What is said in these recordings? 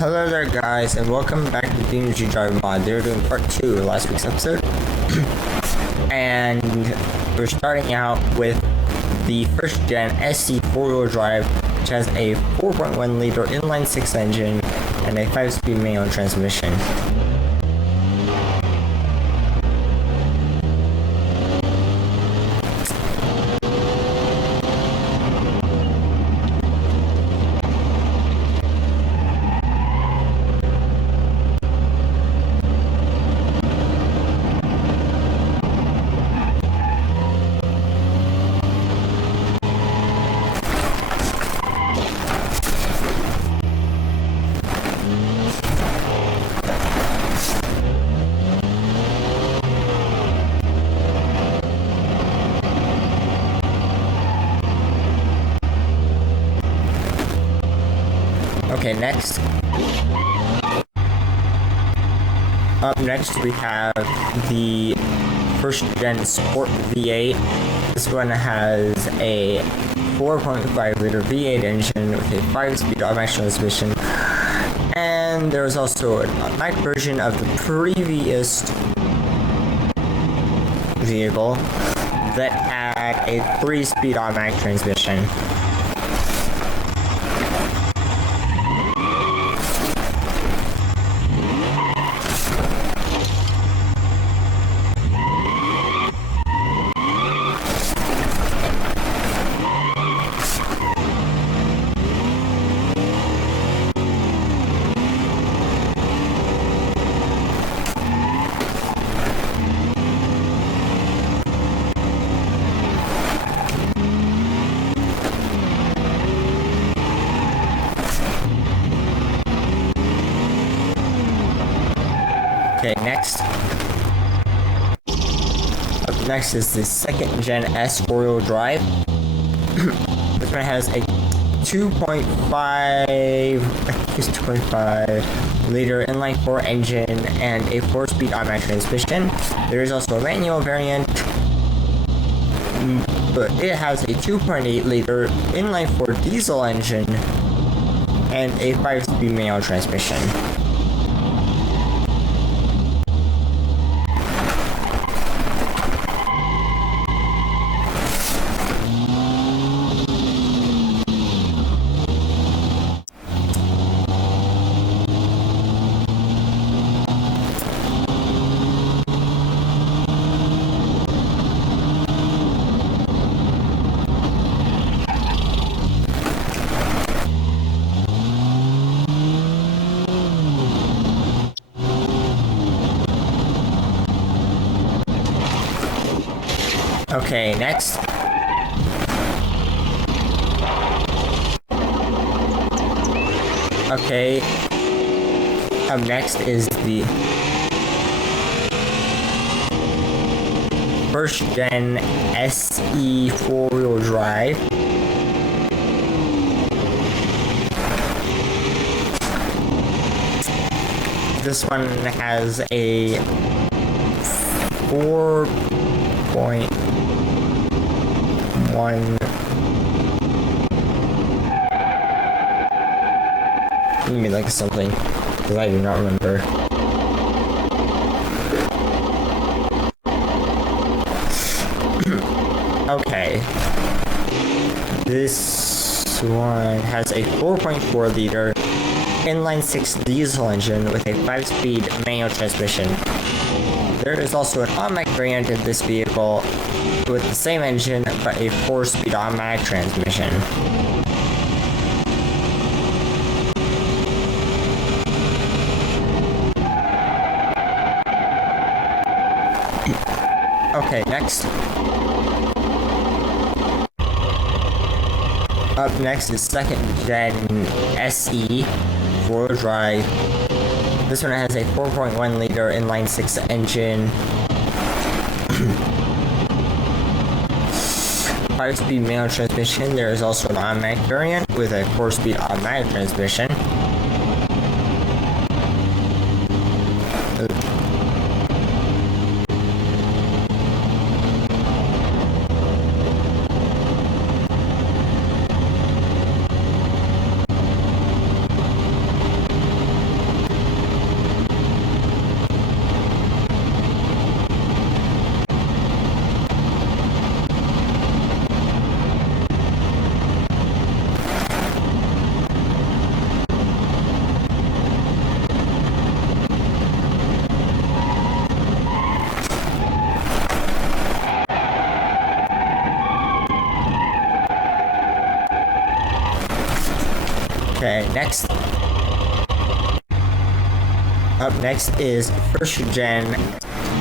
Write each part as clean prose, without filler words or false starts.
Hello there guys, and welcome back to BeamNG.drive mod. They're doing part 2 of last week's episode. And we're starting out with the first gen SC 4-wheel drive, which has a 4.1 liter inline 6 engine and a 5-speed manual transmission. Okay, next. Up next we have the first gen Sport V8. This one has a 4.5 liter V8 engine with a 5-speed automatic transmission. And there's also an automatic version of the previous vehicle that had a 3-speed automatic transmission. Okay, next. Up next is the second gen S 4-wheel drive. This one has a 2.5 liter inline 4 engine and a 4-speed automatic transmission. There is also a manual variant, but it has a 2.8 liter inline 4 diesel engine and a 5-speed manual transmission. Okay, next. Okay, up next is the first gen SE 4-wheel drive. This one has a 4.1. Give me like something, because I do not remember. Okay. This one has a 4.4 liter inline 6 diesel engine with a 5-speed manual transmission. There is also an automatic variant of this vehicle with the same engine but a 4-speed automatic transmission. Okay, next. Up next is second gen SE 4-wheel drive. This one has a 4.1 liter inline 6 engine, 5-speed manual transmission. There is also an automatic variant with a 4-speed automatic transmission. Okay, next. Up next is first gen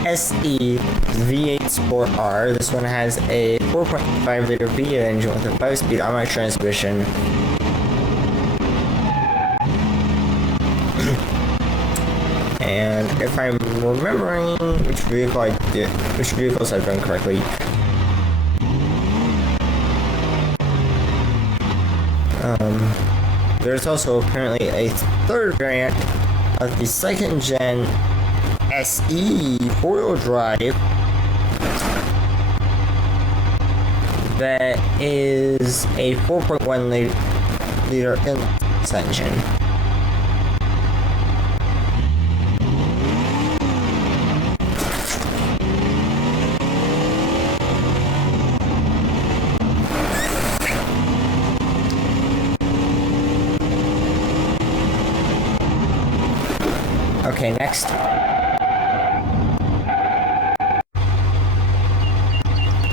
SE V8 Sport R. This one has a 4.5 liter V8 engine with a 5-speed automatic transmission. And if I'm remembering which vehicles I've done correctly, there's also apparently a third variant of the second gen SE 4-wheel drive that is a 4.1 liter inline engine. Okay, next.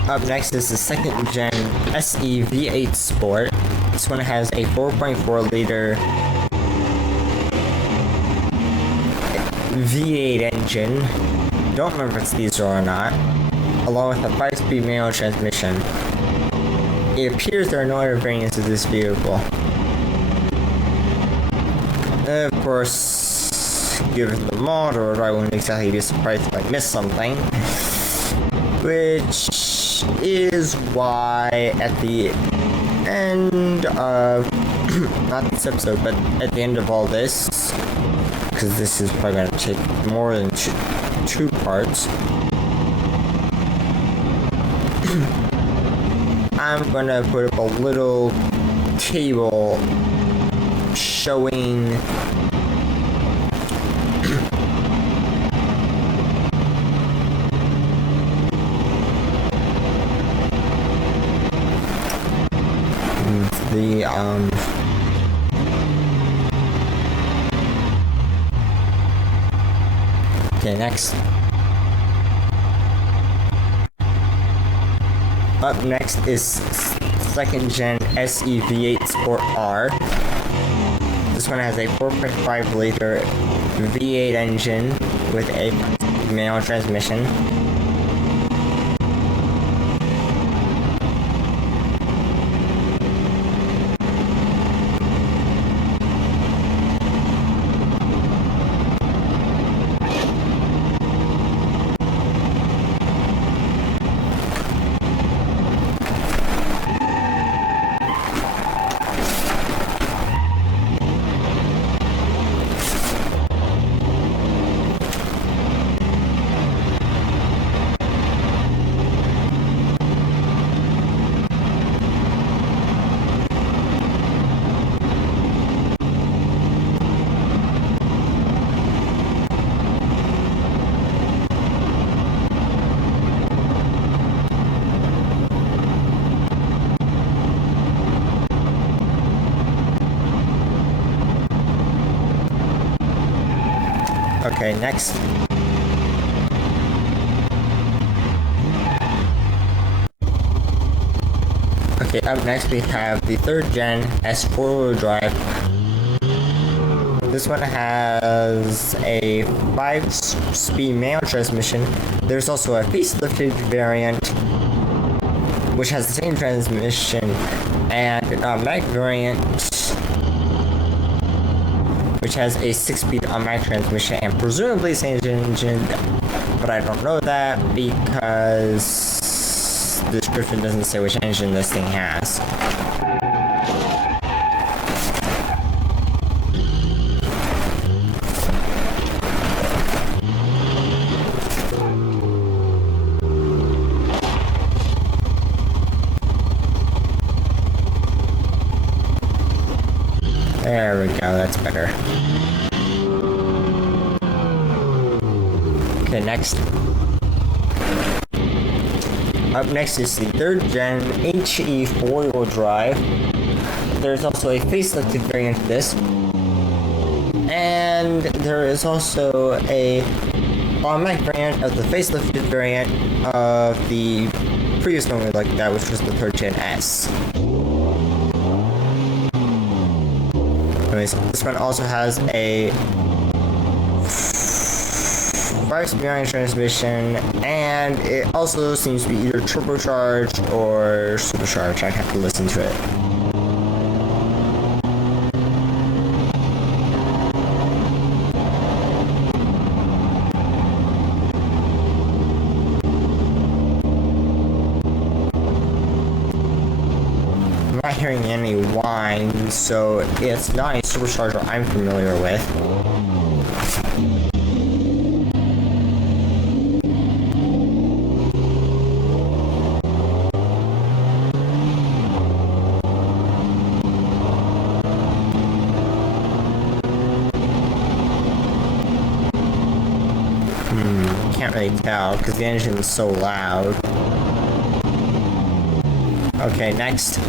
Up next is the second gen SE V8 Sport. This one has a 4.4 liter V8 engine. Don't remember if it's diesel or not. Along with a 5-speed manual transmission. It appears there are no other variants of this vehicle. Of course, given the model, I wouldn't exactly be surprised if I missed something. Which is why at the end of, not this episode, but at the end of all this, because this is probably going to take more than two parts, I'm going to put up a little table showing the okay, next. Up next is second gen SE V8 Sport R. This one has a 4.5 liter V8 engine with a manual transmission. Okay, next. Okay, up next we have the third gen S 4-wheel drive. This one has a 5-speed manual transmission. There's also a facelifted variant which has the same transmission, and an automatic variant which has a 6-speed automatic transmission and presumably the same engine, but I don't know that because the description doesn't say which engine this thing has. There we go, that's better. Okay, next. Up next is the third gen HE 4-wheel drive. There's also a facelifted variant of this. And there is also a automatic variant of the facelifted variant of the previous one we looked at, which was the third gen S. Anyways, this one also has a 5-speed transmission, and it also seems to be either turbocharged or supercharged. I'd have to listen to it. I'm not hearing any whine, so it's not a supercharger I'm familiar with. Can't really tell because the engine is so loud. Okay, next.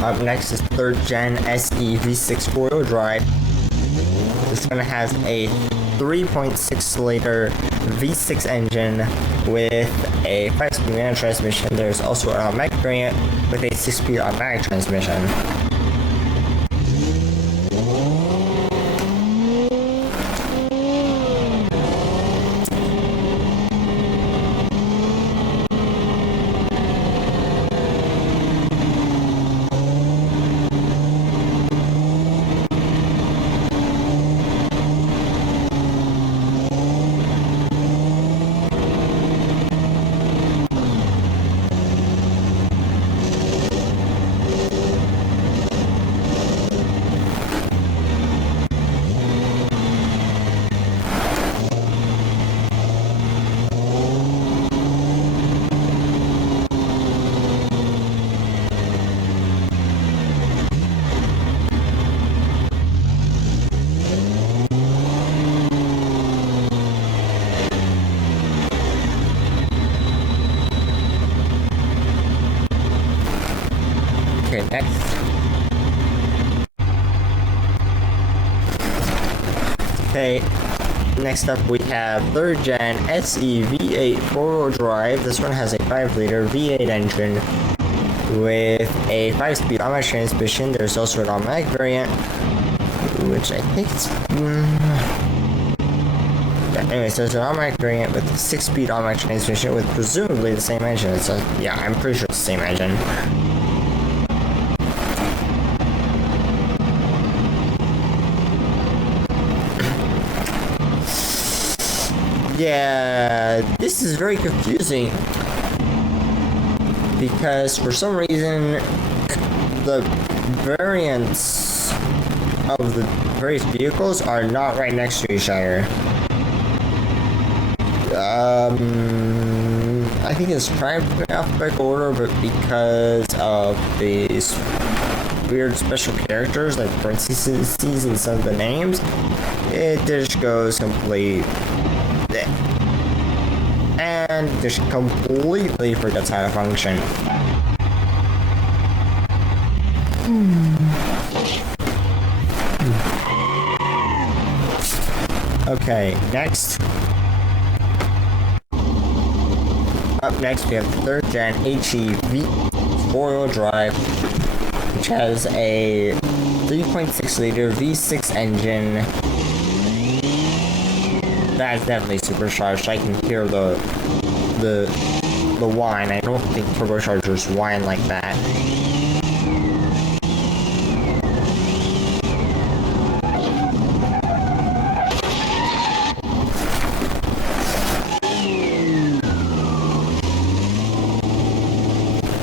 Up next is 3rd Gen SE V6 4-wheel drive. This one has a 3.6 liter V6 engine with a 5-speed manual transmission. There's also an automatic variant with a 6-speed automatic transmission. Okay, next. Okay, next up we have 3rd Gen SE V8 4-wheel drive. This one has a 5-liter V8 engine with a 5-speed automatic transmission. There's also an automatic variant, which I think it's... anyways, there's an automatic variant with a 6-speed automatic transmission with presumably the same engine. So yeah, I'm pretty sure it's the same engine. Yeah, this is very confusing because for some reason the variants of the various vehicles are not right next to each other. I think it's trying to put alphabetical order, but because of these weird special characters like parentheses in some of the names, it just goes complete. And just completely forgets how to function. Okay, next. Up next we have 3rd Gen HEV 4-wheel drive, which has a 3.6 liter V6 engine. That's definitely supercharged. I can hear the whine. I don't think turbochargers whine like that.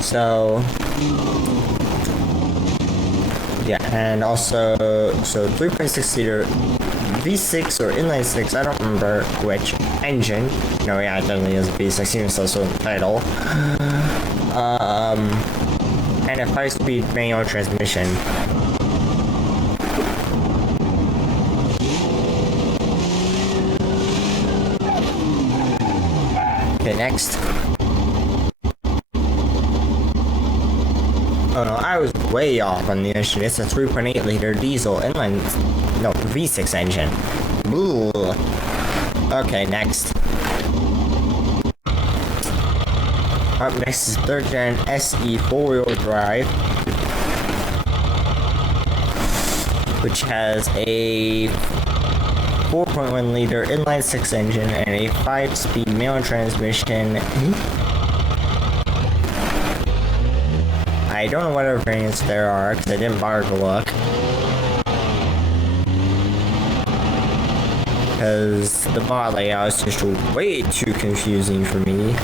So yeah, and also 3.6 liter V6 or inline 6, I don't remember which engine. No, yeah, it definitely is a V6, even so, in the title. And a 5-speed manual transmission. Okay, next. Oh no, I was way off on the engine. It's a 3.8 liter diesel inline, no, V6 engine. Ooh. Okay, next. Up next is 3rd Gen SE 4-wheel drive, which has a 4.1 liter inline 6 engine and a 5-speed manual transmission. I don't know what other variants there are because I didn't bother to look. Because the mod layout is just way too confusing for me.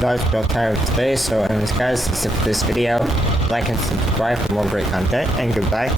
That's about time for today, so anyways guys, that's it for this video. Like and subscribe for more great content, and goodbye.